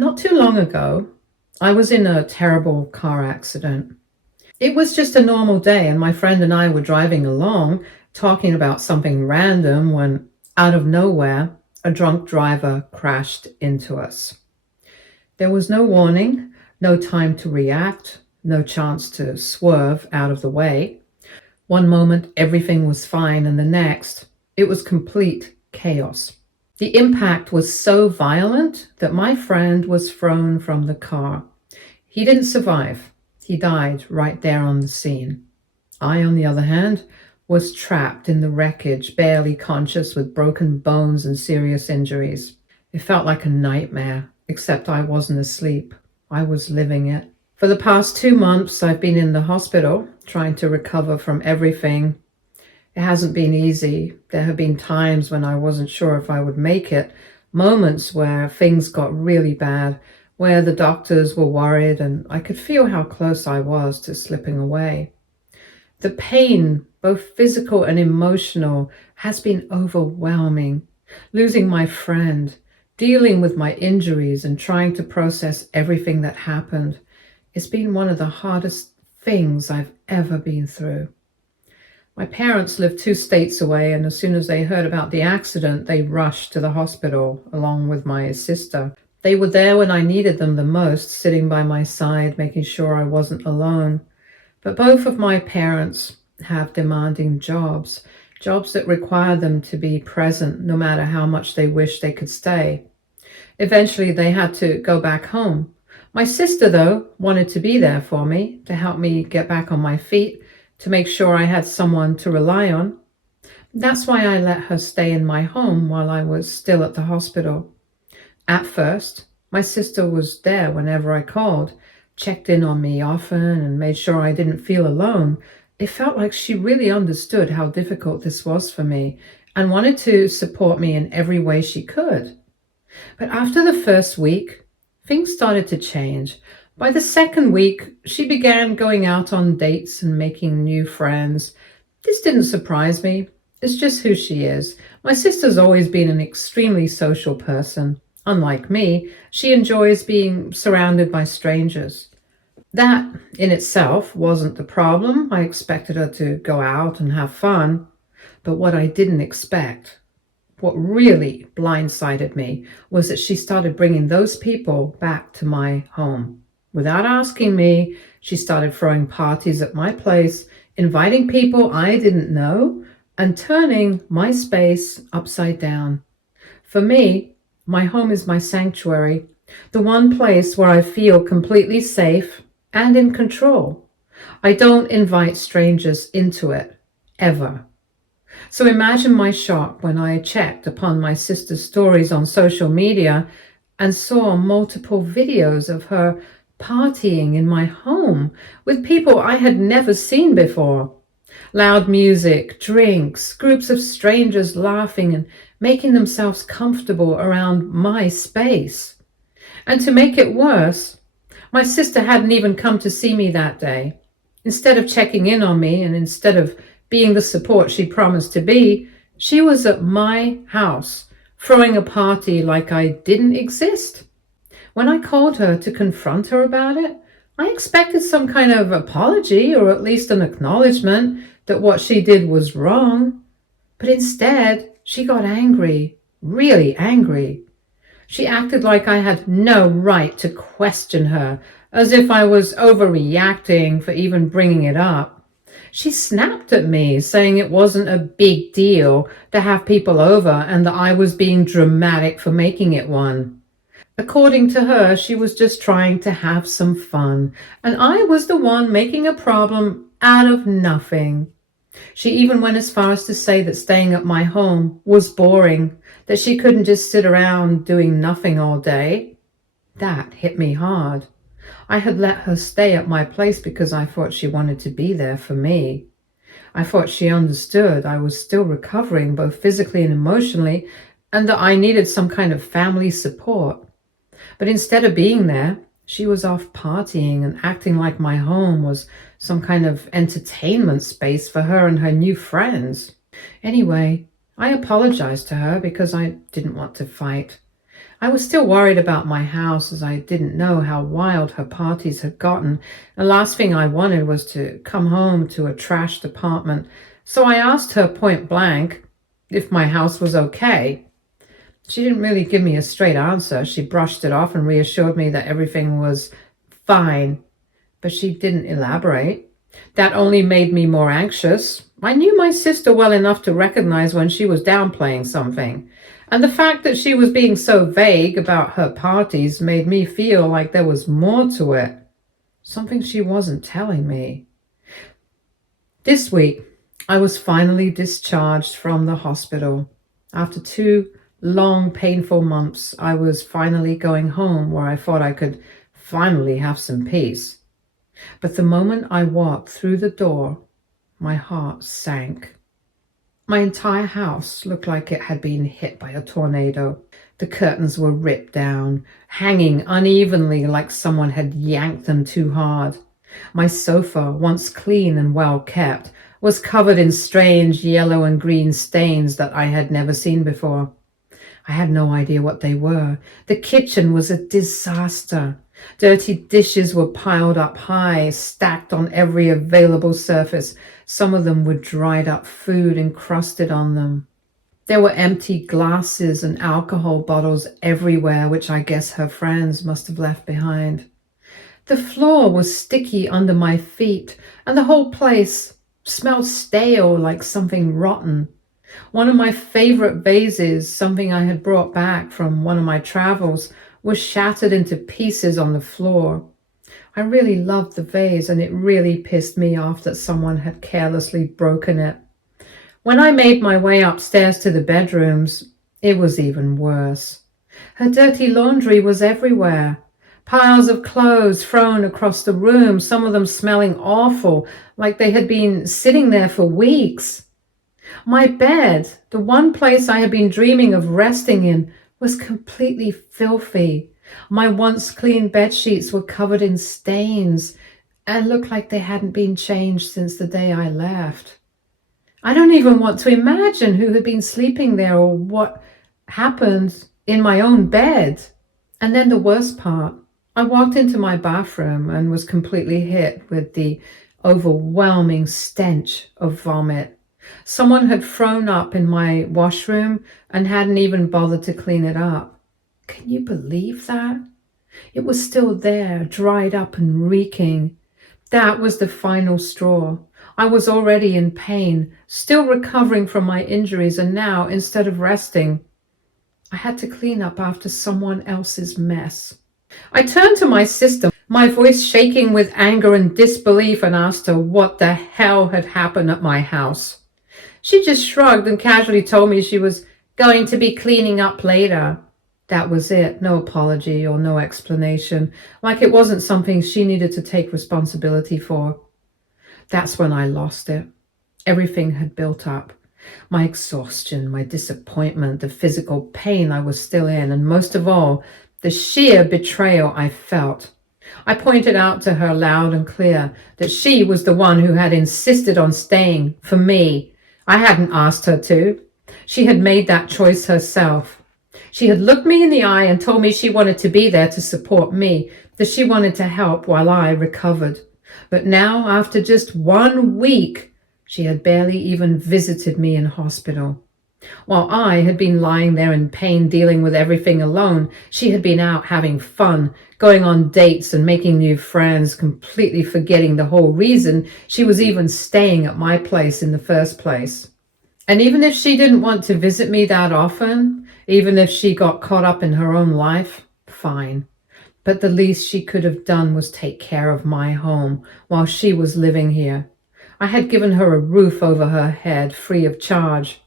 Not too long ago, I was in a terrible car accident. It was just a normal day, and my friend and I were driving along, talking about something random when, out of nowhere, a drunk driver crashed into us. There was no warning, no time to react, no chance to swerve out of the way. One moment, everything was fine, and the next, it was complete chaos. The impact was so violent that my friend was thrown from the car. He didn't survive. He died right there on the scene. I, on the other hand, was trapped in the wreckage, barely conscious with broken bones and serious injuries. It felt like a nightmare, except I wasn't asleep. I was living it. For the past 2 months, I've been in the hospital, trying to recover from everything. It hasn't been easy. There have been times when I wasn't sure if I would make it, moments where things got really bad, where the doctors were worried and I could feel how close I was to slipping away. The pain, both physical and emotional, has been overwhelming. Losing my friend, dealing with my injuries and trying to process everything that happened, it's been one of the hardest things I've ever been through. My parents live 2 states away, and as soon as they heard about the accident, they rushed to the hospital along with my sister. They were there when I needed them the most, sitting by my side, making sure I wasn't alone. But both of my parents have demanding jobs that require them to be present no matter how much they wish they could stay. Eventually, they had to go back home. My sister, though, wanted to be there for me, to help me get back on my feet, to make sure I had someone to rely on. That's why I let her stay in my home while I was still at the hospital. At first, my sister was there whenever I called, checked in on me often, and made sure I didn't feel alone. It felt like she really understood how difficult this was for me and wanted to support me in every way she could. But after the first week, things started to change. By the second week, she began going out on dates and making new friends. This didn't surprise me. It's just who she is. My sister's always been an extremely social person. Unlike me, she enjoys being surrounded by strangers. That in itself wasn't the problem. I expected her to go out and have fun. But what I didn't expect, what really blindsided me, was that she started bringing those people back to my home. Without asking me, she started throwing parties at my place, inviting people I didn't know, and turning my space upside down. For me, my home is my sanctuary, the one place where I feel completely safe and in control. I don't invite strangers into it, ever. So imagine my shock when I checked upon my sister's stories on social media and saw multiple videos of her partying in my home with people I had never seen before. Loud music, drinks, groups of strangers laughing and making themselves comfortable around my space. And to make it worse, my sister hadn't even come to see me that day. Instead of checking in on me and instead of being the support she promised to be, she was at my house, throwing a party like I didn't exist. When I called her to confront her about it, I expected some kind of apology or at least an acknowledgement that what she did was wrong. But instead, she got angry, really angry. She acted like I had no right to question her, as if I was overreacting for even bringing it up. She snapped at me, saying it wasn't a big deal to have people over and that I was being dramatic for making it one. According to her, she was just trying to have some fun, and I was the one making a problem out of nothing. She even went as far as to say that staying at my home was boring, that she couldn't just sit around doing nothing all day. That hit me hard. I had let her stay at my place because I thought she wanted to be there for me. I thought she understood I was still recovering both physically and emotionally, and that I needed some kind of family support. But instead of being there, she was off partying and acting like my home was some kind of entertainment space for her and her new friends. Anyway, I apologized to her because I didn't want to fight. I was still worried about my house as I didn't know how wild her parties had gotten. The last thing I wanted was to come home to a trashed apartment. So I asked her point blank if my house was okay. She didn't really give me a straight answer. She brushed it off and reassured me that everything was fine, but she didn't elaborate. That only made me more anxious. I knew my sister well enough to recognize when she was downplaying something, and the fact that she was being so vague about her parties made me feel like there was more to it, something she wasn't telling me. This week, I was finally discharged from the hospital. After 2 long, painful months, I was finally going home where I thought I could finally have some peace. But the moment I walked through the door, my heart sank. My entire house looked like it had been hit by a tornado. The curtains were ripped down, hanging unevenly like someone had yanked them too hard. My sofa, once clean and well kept, was covered in strange yellow and green stains that I had never seen before. I had no idea what they were. The kitchen was a disaster. Dirty dishes were piled up high, stacked on every available surface. Some of them with dried up food encrusted on them. There were empty glasses and alcohol bottles everywhere, which I guess her friends must have left behind. The floor was sticky under my feet, and the whole place smelled stale, like something rotten. One of my favorite vases, something I had brought back from one of my travels, was shattered into pieces on the floor. I really loved the vase, and it really pissed me off that someone had carelessly broken it. When I made my way upstairs to the bedrooms, it was even worse. Her dirty laundry was everywhere. Piles of clothes thrown across the room, some of them smelling awful, like they had been sitting there for weeks. My bed, the one place I had been dreaming of resting in, was completely filthy. My once clean bed sheets were covered in stains and looked like they hadn't been changed since the day I left. I don't even want to imagine who had been sleeping there or what happened in my own bed. And then the worst part, I walked into my bathroom and was completely hit with the overwhelming stench of vomit. Someone had thrown up in my washroom and hadn't even bothered to clean it up. Can you believe that? It was still there, dried up and reeking. That was the final straw. I was already in pain, still recovering from my injuries, and now, instead of resting, I had to clean up after someone else's mess. I turned to my sister, my voice shaking with anger and disbelief, and asked her what the hell had happened at my house. She just shrugged and casually told me she was going to be cleaning up later. That was it. No apology or no explanation, like it wasn't something she needed to take responsibility for. That's when I lost it. Everything had built up. My exhaustion, my disappointment, the physical pain I was still in, and most of all, the sheer betrayal I felt. I pointed out to her loud and clear that she was the one who had insisted on staying for me. I hadn't asked her to. She had made that choice herself. She had looked me in the eye and told me she wanted to be there to support me, that she wanted to help while I recovered. But now, after just 1 week, she had barely even visited me in hospital. While I had been lying there in pain dealing with everything alone, she had been out having fun, going on dates and making new friends, completely forgetting the whole reason she was even staying at my place in the first place. And even if she didn't want to visit me that often, even if she got caught up in her own life, fine. But the least she could have done was take care of my home while she was living here. I had given her a roof over her head, free of charge.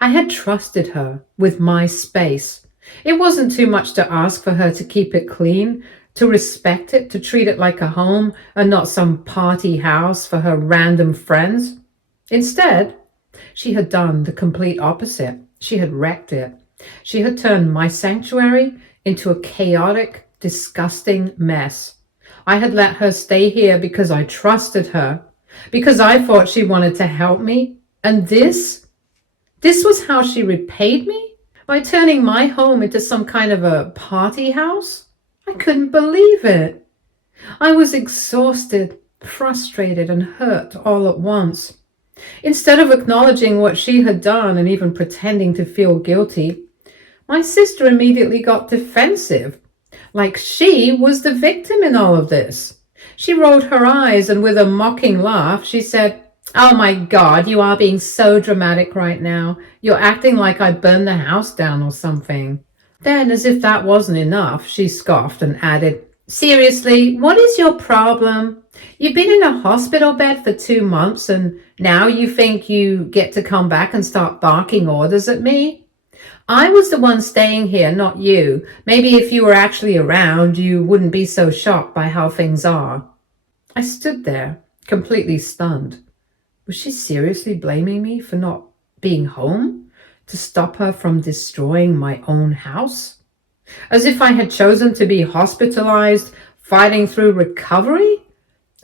I had trusted her with my space. It wasn't too much to ask for her to keep it clean, to respect it, to treat it like a home and not some party house for her random friends. Instead, she had done the complete opposite. She had wrecked it. She had turned my sanctuary into a chaotic, disgusting mess. I had let her stay here because I trusted her, because I thought she wanted to help me. And this was how she repaid me? by turning my home into some kind of a party house. I couldn't believe it. I was exhausted, frustrated, and hurt all at once. Instead of acknowledging what she had done and even pretending to feel guilty, my sister immediately got defensive, like she was the victim in all of this. She rolled her eyes and with a mocking laugh, she said, "Oh my God, you are being so dramatic right now. You're acting like I burned the house down or something." Then, as if that wasn't enough, she scoffed and added, "Seriously, what is your problem? You've been in a hospital bed for 2 months and now you think you get to come back and start barking orders at me? I was the one staying here, not you. Maybe if you were actually around, you wouldn't be so shocked by how things are." I stood there, completely stunned. Was she seriously blaming me for not being home to stop her from destroying my own house? As if I had chosen to be hospitalized, fighting through recovery?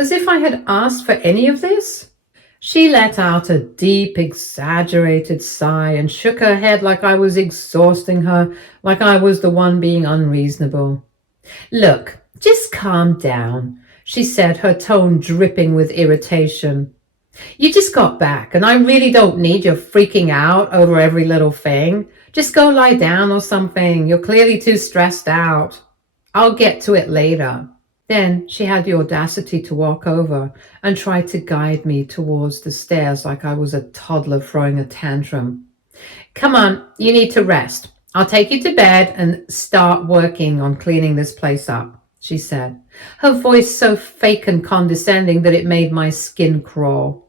As if I had asked for any of this? She let out a deep, exaggerated sigh and shook her head like I was exhausting her, like I was the one being unreasonable. "Look, just calm down," she said, her tone dripping with irritation. "You just got back, and I really don't need your freaking out over every little thing. Just go lie down or something. You're clearly too stressed out. I'll get to it later." Then she had the audacity to walk over and try to guide me towards the stairs like I was a toddler throwing a tantrum. "Come on, you need to rest. I'll take you to bed and start working on cleaning this place up," she said, her voice so fake and condescending that it made my skin crawl.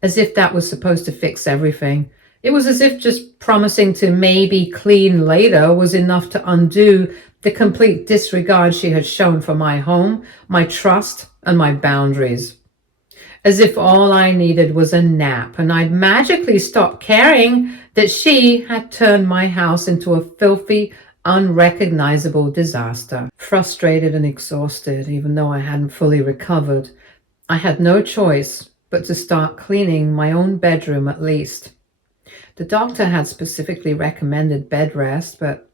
As if that was supposed to fix everything. It was as if just promising to maybe clean later was enough to undo the complete disregard she had shown for my home, my trust, and my boundaries. As if all I needed was a nap and I'd magically stop caring that she had turned my house into a filthy, unrecognizable disaster. Frustrated and exhausted, even though I hadn't fully recovered, I had no choice but to start cleaning my own bedroom at least. The doctor had specifically recommended bed rest, but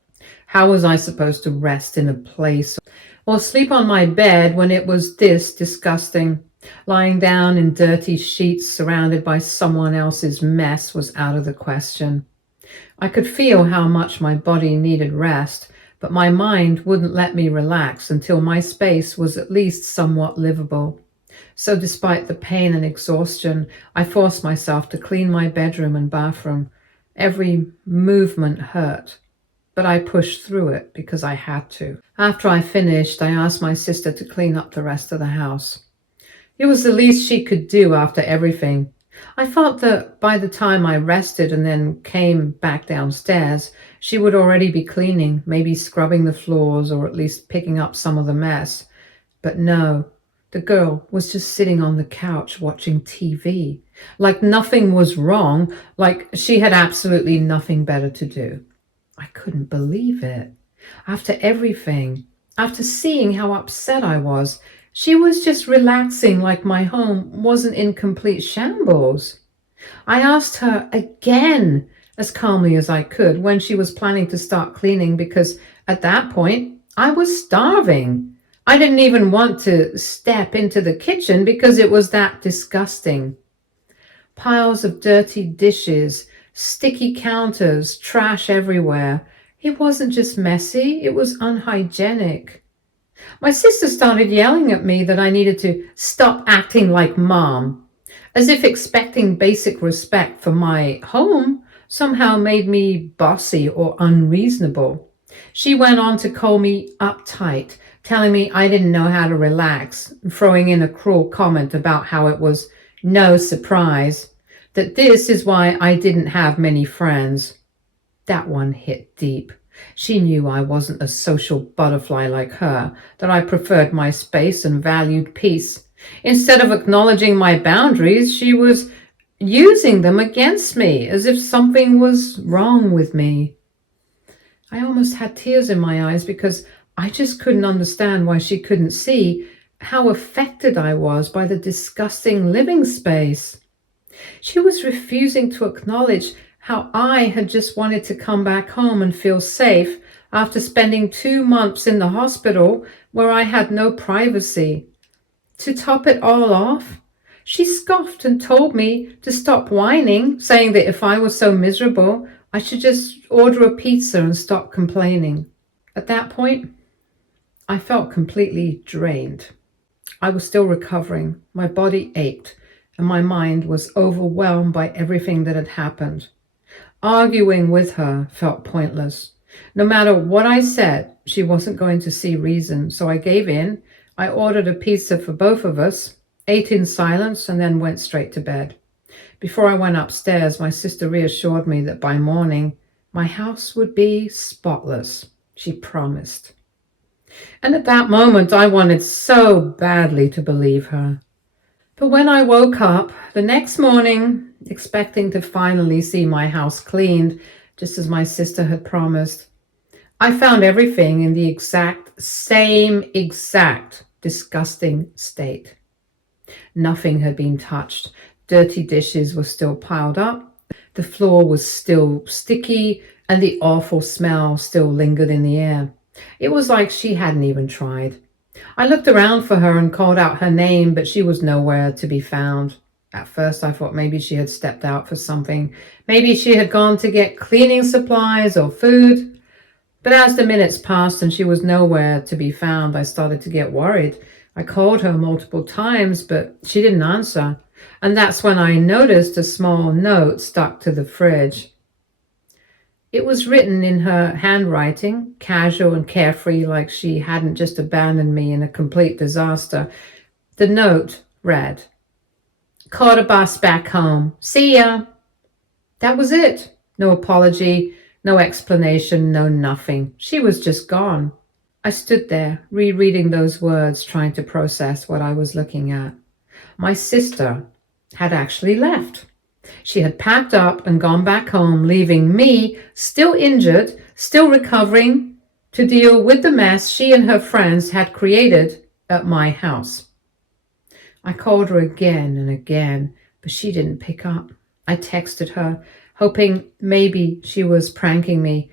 how was I supposed to rest in a place or sleep on my bed when it was this disgusting? Lying down in dirty sheets surrounded by someone else's mess was out of the question. I could feel how much my body needed rest, but my mind wouldn't let me relax until my space was at least somewhat livable. So despite the pain and exhaustion, I forced myself to clean my bedroom and bathroom. Every movement hurt, but I pushed through it because I had to. After I finished, I asked my sister to clean up the rest of the house. It was the least she could do after everything. I felt that by the time I rested and then came back downstairs, she would already be cleaning, maybe scrubbing the floors or at least picking up some of the mess. But no, the girl was just sitting on the couch watching TV, like nothing was wrong, like she had absolutely nothing better to do. I couldn't believe it. After everything, after seeing how upset I was, she was just relaxing like my home wasn't in complete shambles. I asked her again, as calmly as I could, when she was planning to start cleaning, because at that point, I was starving. I didn't even want to step into the kitchen because it was that disgusting. Piles of dirty dishes, sticky counters, trash everywhere. It wasn't just messy, it was unhygienic. My sister started yelling at me that I needed to stop acting like mom, as if expecting basic respect for my home somehow made me bossy or unreasonable. She went on to call me uptight, telling me I didn't know how to relax, throwing in a cruel comment about how it was no surprise that this is why I didn't have many friends. That one hit deep. She knew I wasn't a social butterfly like her, that I preferred my space and valued peace. Instead of acknowledging my boundaries, she was using them against me, as if something was wrong with me. I almost had tears in my eyes because I just couldn't understand why she couldn't see how affected I was by the disgusting living space. She was refusing to acknowledge how I had just wanted to come back home and feel safe after spending 2 months in the hospital where I had no privacy. To top it all off, she scoffed and told me to stop whining, saying that if I was so miserable, I should just order a pizza and stop complaining. At that point, I felt completely drained. I was still recovering. My body ached, and my mind was overwhelmed by everything that had happened. Arguing with her felt pointless. No matter what I said, she wasn't going to see reason, so I gave in. I ordered a pizza for both of us, ate in silence, and then went straight to bed. Before I went upstairs, my sister reassured me that by morning, my house would be spotless. She promised. And at that moment, I wanted so badly to believe her. But when I woke up the next morning, expecting to finally see my house cleaned, just as my sister had promised, I found everything in the same disgusting state. Nothing had been touched. Dirty dishes were still piled up. The floor was still sticky, and the awful smell still lingered in the air. It was like she hadn't even tried. I looked around for her and called out her name, but she was nowhere to be found. At first, I thought maybe she had stepped out for something. Maybe she had gone to get cleaning supplies or food. But as the minutes passed and she was nowhere to be found, I started to get worried. I called her multiple times, but she didn't answer. And that's when I noticed a small note stuck to the fridge. It was written in her handwriting, casual and carefree, like she hadn't just abandoned me in a complete disaster. The note read, "Caught a bus back home. See ya." That was it. No apology, no explanation, no nothing. She was just gone. I stood there, rereading those words, trying to process what I was looking at. My sister had actually left. She had packed up and gone back home, leaving me, still injured, still recovering, to deal with the mess she and her friends had created at my house. I called her again and again, but she didn't pick up. I texted her, hoping maybe she was pranking me,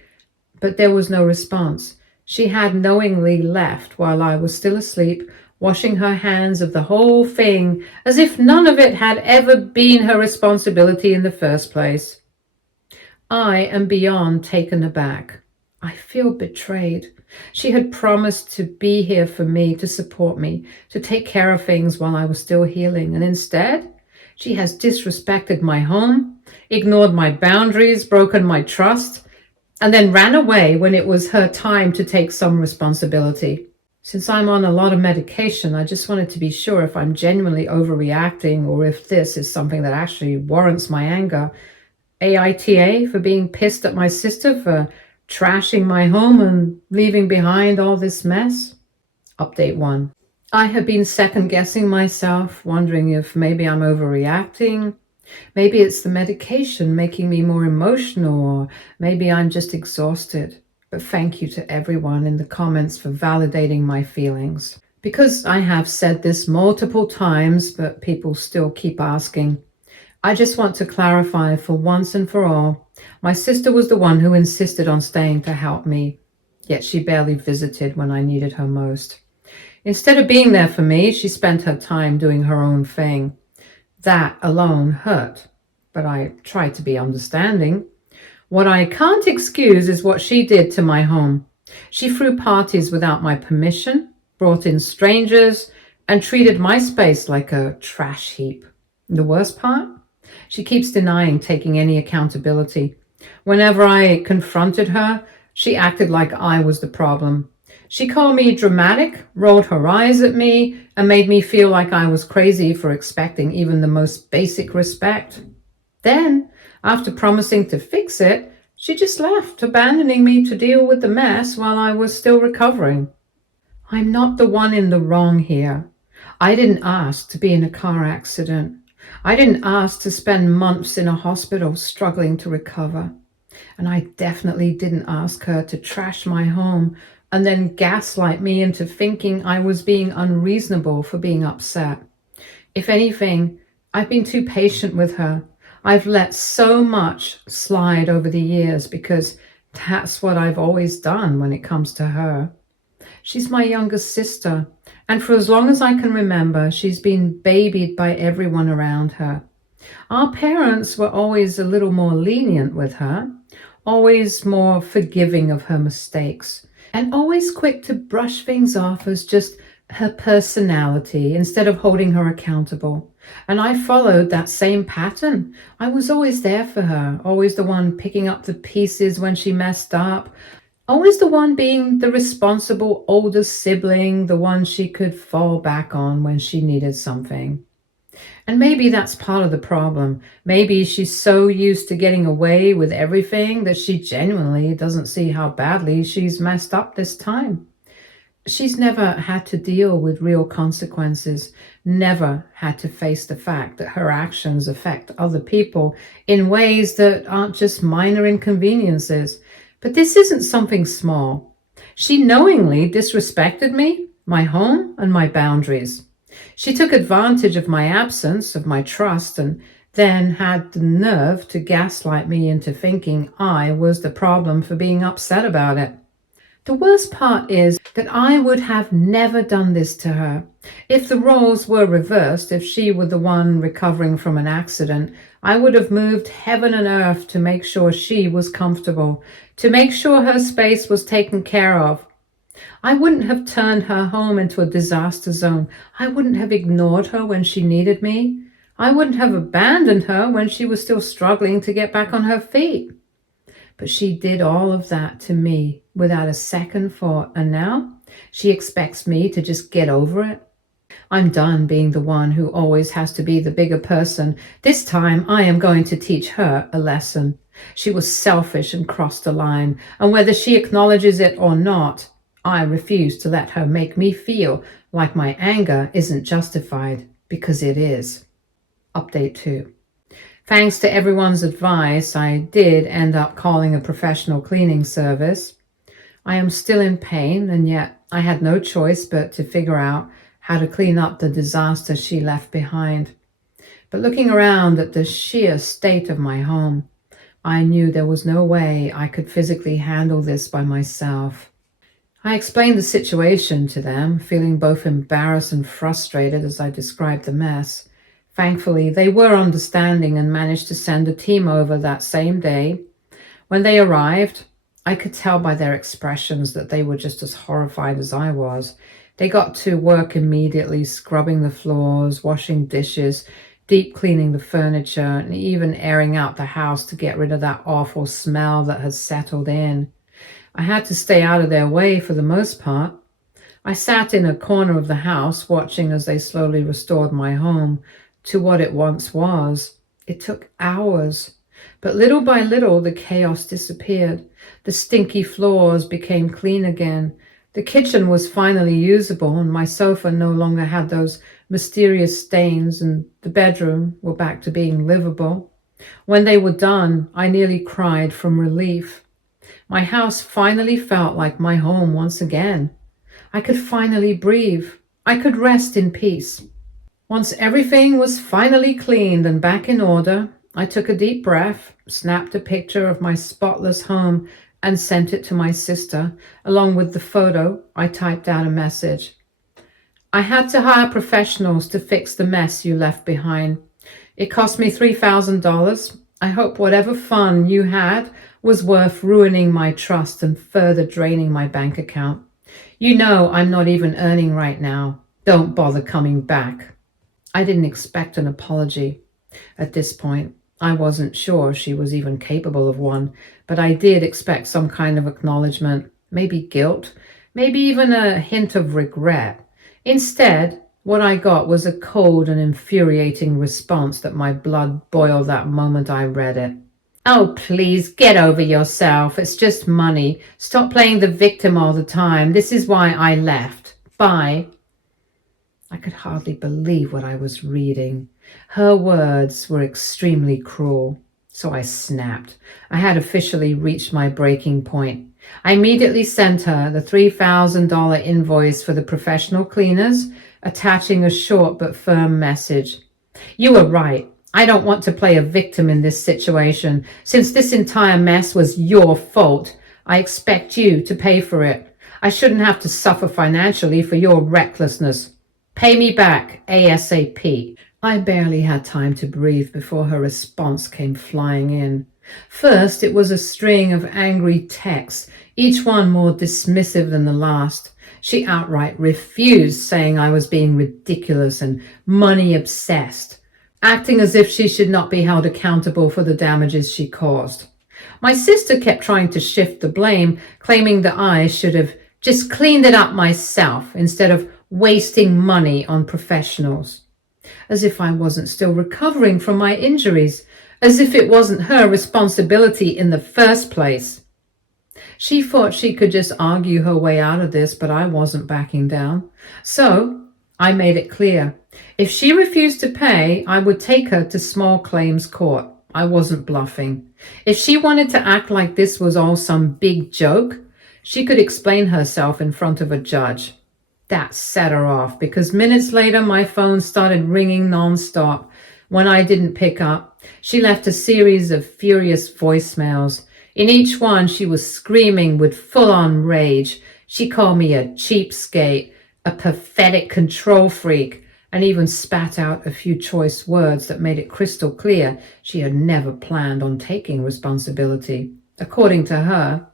but there was no response. She had knowingly left while I was still asleep, washing her hands of the whole thing, as if none of it had ever been her responsibility in the first place. I am beyond taken aback. I feel betrayed. She had promised to be here for me, to support me, to take care of things while I was still healing, and instead, she has disrespected my home, ignored my boundaries, broken my trust, and then ran away when it was her time to take some responsibility. Since I'm on a lot of medication, I just wanted to be sure if I'm genuinely overreacting or if this is something that actually warrants my anger. AITA for being pissed at my sister for trashing my home and leaving behind all this mess. Update 1. I have been second-guessing myself, wondering if maybe I'm overreacting. Maybe it's the medication making me more emotional, or maybe I'm just exhausted. But thank you to everyone in the comments for validating my feelings. Because I have said this multiple times, but people still keep asking, I just want to clarify for once and for all, my sister was the one who insisted on staying to help me, yet she barely visited when I needed her most. Instead of being there for me, she spent her time doing her own thing. That alone hurt, but I tried to be understanding. What I can't excuse is what she did to my home. She threw parties without my permission, brought in strangers, and treated my space like a trash heap. The worst part? She keeps denying taking any accountability. Whenever I confronted her, she acted like I was the problem. She called me dramatic, rolled her eyes at me, and made me feel like I was crazy for expecting even the most basic respect. Then, after promising to fix it, she just left, abandoning me to deal with the mess while I was still recovering. I'm not the one in the wrong here. I didn't ask to be in a car accident. I didn't ask to spend months in a hospital struggling to recover. And I definitely didn't ask her to trash my home and then gaslight me into thinking I was being unreasonable for being upset. If anything, I've been too patient with her. I've let so much slide over the years because that's what I've always done when it comes to her. She's my youngest sister, and for as long as I can remember, she's been babied by everyone around her. Our parents were always a little more lenient with her, always more forgiving of her mistakes, and always quick to brush things off as just her personality instead of holding her accountable. And I followed that same pattern. I was always there for her, always the one picking up the pieces when she messed up, always the one being the responsible older sibling, the one she could fall back on when she needed something. And maybe that's part of the problem. Maybe she's so used to getting away with everything that she genuinely doesn't see how badly she's messed up this time. She's never had to deal with real consequences, never had to face the fact that her actions affect other people in ways that aren't just minor inconveniences. But this isn't something small. She knowingly disrespected me, my home, and my boundaries. She took advantage of my absence, of my trust, and then had the nerve to gaslight me into thinking I was the problem for being upset about it. The worst part is that I would have never done this to her. If the roles were reversed, if she were the one recovering from an accident, I would have moved heaven and earth to make sure she was comfortable, to make sure her space was taken care of. I wouldn't have turned her home into a disaster zone. I wouldn't have ignored her when she needed me. I wouldn't have abandoned her when she was still struggling to get back on her feet. But she did all of that to me without a second thought, and now she expects me to just get over it. I'm done being the one who always has to be the bigger person. This time I am going to teach her a lesson. She was selfish and crossed the line, and whether she acknowledges it or not, I refuse to let her make me feel like my anger isn't justified, because it is. Update 2. Thanks to everyone's advice, I did end up calling a professional cleaning service. I am still in pain, and yet I had no choice but to figure out how to clean up the disaster she left behind. But looking around at the sheer state of my home, I knew there was no way I could physically handle this by myself. I explained the situation to them, feeling both embarrassed and frustrated as I described the mess. Thankfully, they were understanding and managed to send a team over that same day. When they arrived, I could tell by their expressions that they were just as horrified as I was. They got to work immediately, scrubbing the floors, washing dishes, deep cleaning the furniture, and even airing out the house to get rid of that awful smell that had settled in. I had to stay out of their way for the most part. I sat in a corner of the house watching as they slowly restored my home to what it once was. It took hours, but little by little the chaos disappeared. The stinky floors became clean again. The kitchen was finally usable, and my sofa no longer had those mysterious stains, and the bedroom were back to being livable. When they were done, I nearly cried from relief. My house finally felt like my home once again. I could finally breathe. I could rest in peace. Once everything was finally cleaned and back in order, I took a deep breath, snapped a picture of my spotless home, and sent it to my sister. Along with the photo, I typed out a message. I had to hire professionals to fix the mess you left behind. It cost me $3,000. I hope whatever fun you had was worth ruining my trust and further draining my bank account. You know I'm not even earning right now. Don't bother coming back. I didn't expect an apology. At this point, I wasn't sure she was even capable of one, but I did expect some kind of acknowledgement, maybe guilt, maybe even a hint of regret. Instead, what I got was a cold and infuriating response that my blood boiled that moment I read it. Oh, please, get over yourself. It's just money. Stop playing the victim all the time. This is why I left. Bye. I could hardly believe what I was reading. Her words were extremely cruel, so I snapped. I had officially reached my breaking point. I immediately sent her the $3,000 invoice for the professional cleaners, attaching a short but firm message. You were right. I don't want to play a victim in this situation. Since this entire mess was your fault, I expect you to pay for it. I shouldn't have to suffer financially for your recklessness. Pay me back ASAP. I barely had time to breathe before her response came flying in. First, it was a string of angry texts, each one more dismissive than the last. She outright refused, saying I was being ridiculous and money obsessed, acting as if she should not be held accountable for the damages she caused. My sister kept trying to shift the blame, claiming that I should have just cleaned it up myself instead of wasting money on professionals. As if I wasn't still recovering from my injuries, as if it wasn't her responsibility in the first place. She thought she could just argue her way out of this, but I wasn't backing down. So I made it clear. If she refused to pay, I would take her to small claims court. I wasn't bluffing. If she wanted to act like this was all some big joke, she could explain herself in front of a judge. That set her off because minutes later my phone started ringing nonstop. When I didn't pick up, she left a series of furious voicemails. In each one, she was screaming with full-on rage. She called me a cheapskate, a pathetic control freak, and even spat out a few choice words that made it crystal clear she had never planned on taking responsibility. According to her,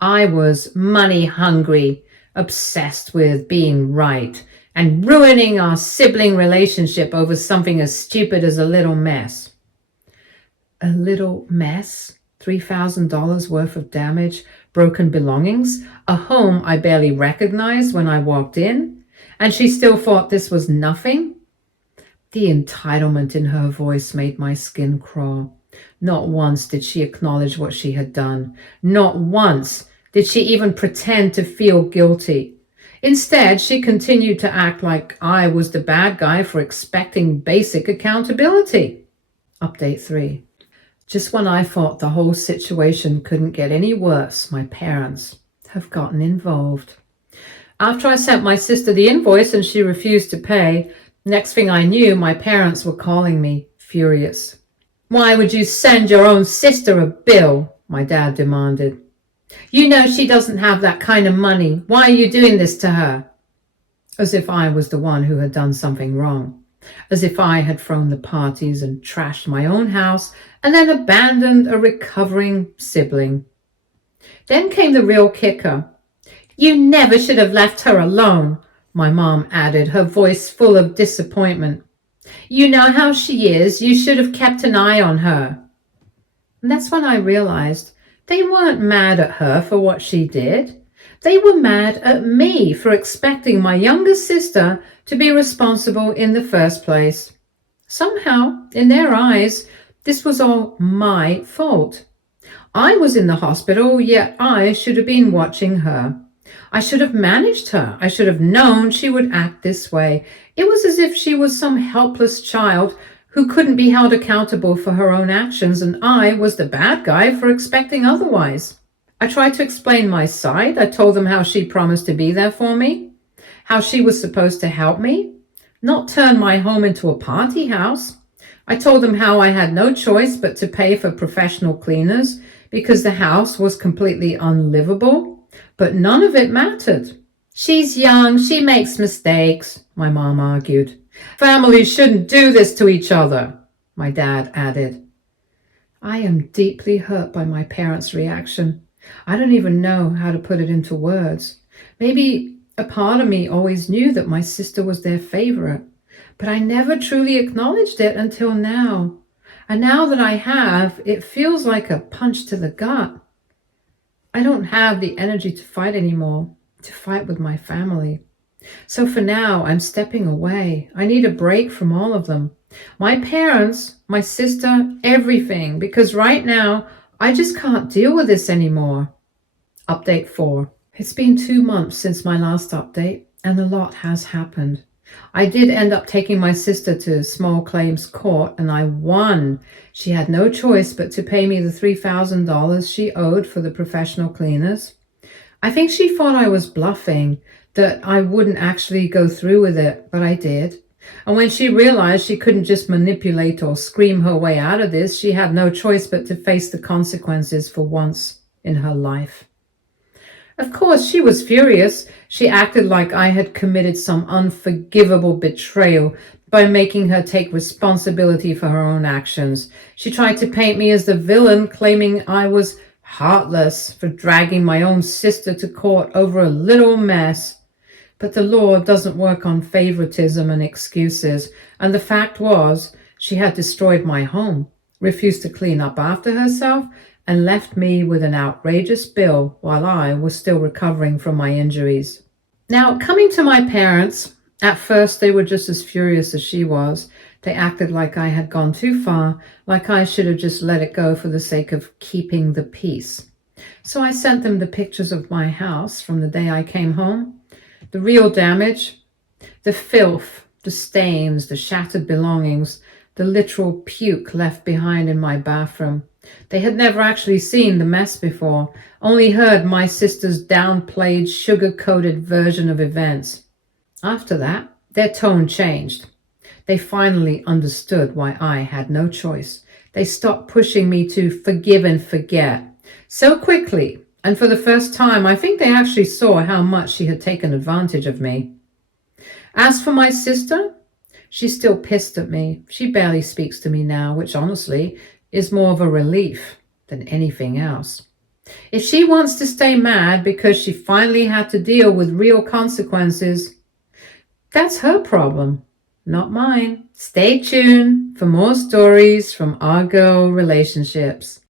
I was money hungry, obsessed with being right, and ruining our sibling relationship over something as stupid as a little mess. A little mess? $3,000 worth of damage, broken belongings, a home I barely recognized when I walked in, and she still thought this was nothing? The entitlement in her voice made my skin crawl. Not once did she acknowledge what she had done. Not once did she even pretend to feel guilty. Instead, she continued to act like I was the bad guy for expecting basic accountability. Update 3. Just when I thought the whole situation couldn't get any worse, my parents have gotten involved. After I sent my sister the invoice and she refused to pay, next thing I knew, my parents were calling me, furious. Why would you send your own sister a bill? My dad demanded. You know she doesn't have that kind of money. Why are you doing this to her? As if I was the one who had done something wrong. As if I had thrown the parties and trashed my own house and then abandoned a recovering sibling. Then came the real kicker. You never should have left her alone, my mom added, her voice full of disappointment. You know how she is. You should have kept an eye on her. And that's when I realized they weren't mad at her for what she did. They were mad at me for expecting my younger sister to be responsible in the first place. Somehow, in their eyes, this was all my fault. I was in the hospital, yet I should have been watching her. I should have managed her. I should have known she would act this way. It was as if she was some helpless child who couldn't be held accountable for her own actions, and I was the bad guy for expecting otherwise. I tried to explain my side. I told them how she promised to be there for me, how she was supposed to help me, not turn my home into a party house. I told them how I had no choice but to pay for professional cleaners because the house was completely unlivable, but none of it mattered. She's young, she makes mistakes, my mom argued. Families shouldn't do this to each other, my dad added. I am deeply hurt by my parents' reaction. I don't even know how to put it into words. Maybe a part of me always knew that my sister was their favorite, but I never truly acknowledged it until now. And now that I have, it feels like a punch to the gut. I don't have the energy to fight anymore, to fight with my family. So for now, I'm stepping away. I need a break from all of them. My parents, my sister, everything, because right now, I just can't deal with this anymore. Update 4. It's been 2 months since my last update, and a lot has happened. I did end up taking my sister to small claims court, and I won. She had no choice but to pay me the $3,000 she owed for the professional cleaners. I think she thought I was bluffing, that I wouldn't actually go through with it, but I did. And when she realized she couldn't just manipulate or scream her way out of this, she had no choice but to face the consequences for once in her life. Of course, she was furious. She acted like I had committed some unforgivable betrayal by making her take responsibility for her own actions. She tried to paint me as the villain, claiming I was heartless for dragging my own sister to court over a little mess. But the law doesn't work on favoritism and excuses, and the fact was, she had destroyed my home, refused to clean up after herself, and left me with an outrageous bill while I was still recovering from my injuries. Now, coming to my parents, at first they were just as furious as she was. They acted like I had gone too far, like I should have just let it go for the sake of keeping the peace. So I sent them the pictures of my house from the day I came home. The real damage, the filth, the stains, the shattered belongings, the literal puke left behind in my bathroom. They had never actually seen the mess before, only heard my sister's downplayed, sugar-coated version of events. After that, their tone changed. They finally understood why I had no choice. They stopped pushing me to forgive and forget so quickly, and for the first time, I think they actually saw how much she had taken advantage of me. As for my sister, she's still pissed at me. She barely speaks to me now, which honestly is more of a relief than anything else. If she wants to stay mad because she finally had to deal with real consequences, that's her problem, not mine. Stay tuned for more stories from our girl relationships.